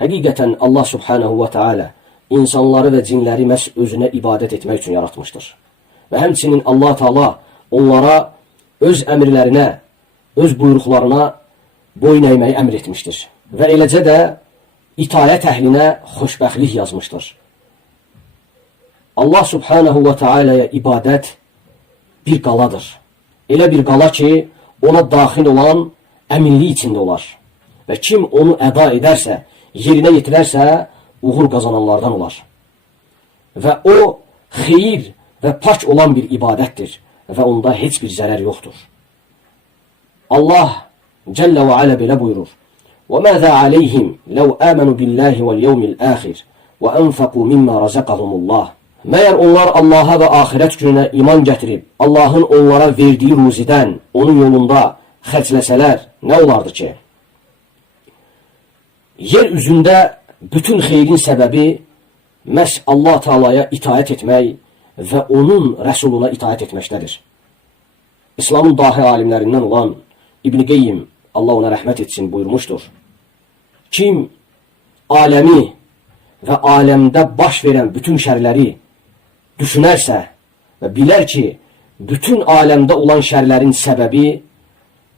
Həqiqətən Allah subhanahu wa ta'ala insanları və cinləri məhz özünə ibadət etmək üçün yaratmışdır. Və həmçinin Allah Taala onlara öz əmrlərinə, öz buyruqlarına boyun əyməyi əmr etmişdir. Və eləcə də itayət əhlinə xoşbəxtlik yazmışdır. Allah subhanahu wa ta'ala'ya ibadət bir qaladır. Elə bir qala ki, ona daxil olan əminlik içində olar. Və kim onu əda edərsə, yerinə yetirərsə, uğur qazananlardan olar. Və o, xeyir və pak olan bir ibadətdir və onda heç bir zərər yoxdur. Allah Cəllə və Alə belə buyurur: وَمَاذَا عَلَيْهِمْ لَوْ آمَنُوا بِاللَّهِ وَالْيَوْمِ الْآخِرِ وَأَنْفَقُوا مِمَّا رَزَقَهُمُ اللَّهِ Məyər onlar Allaha və axirət gününə iman gətirib, Allahın onlara verdiyi ruzidən, onun yolunda xərcləsələr, nə olardı ki? Yer üzündə bütün xeyrin səbəbi məhz Allah Taala'ya itaət etmək və onun rəsuluna itaət etməkdədir. İslamın dahi alimlərindən olan İbn Qeyyim, Allah ona rəhmət etsin, buyurmuşdur: kim aləmi və aləmdə baş verən bütün şərləri düşünərsə və bilər ki, bütün aləmdə olan şərlərin səbəbi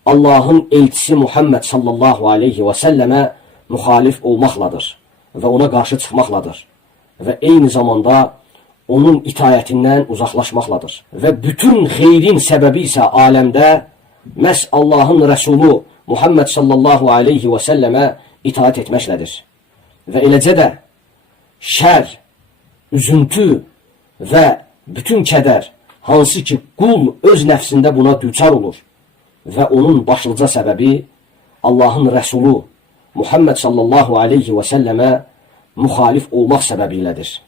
Allahın elçisi Muhammed sallallahu aleyhi və səlləmə müxalif olmaqladır və ona qarşı çıxmaqladır və eyni zamanda onun itayətindən uzaqlaşmaqladır. Və bütün xeyrin səbəbi isə aləmdə məhz Allahın rəsulu Muhammed sallallahu aleyhi və səlləmə itaət etməklədir. Və eləcə də şər, üzüntü və bütün kədər, hansı ki qul öz nəfsində buna düçar olur və onun başlıca səbəbi Allahın rəsulu Muhammed sallallahu aleyhi və səlləmə müxalif olmaq səbəbiylədir.